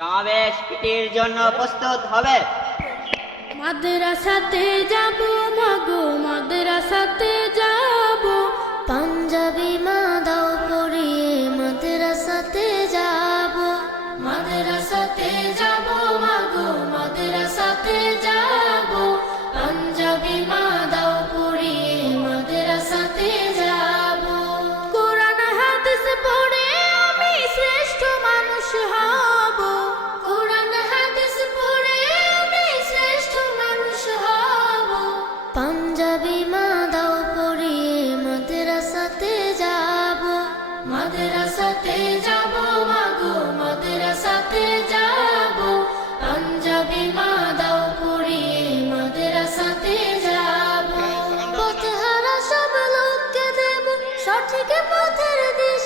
সমাবেশ জন্য প্রস্তুত হবে। মাদ্রাসাতে যাব মাগো বিমা দাও মাদ্রাসাতে যাব। মাদ্রাসাতে যাব মাগো যাব। পাঞ্জাবি মা দাও যাব। সঠিক পথের দিশ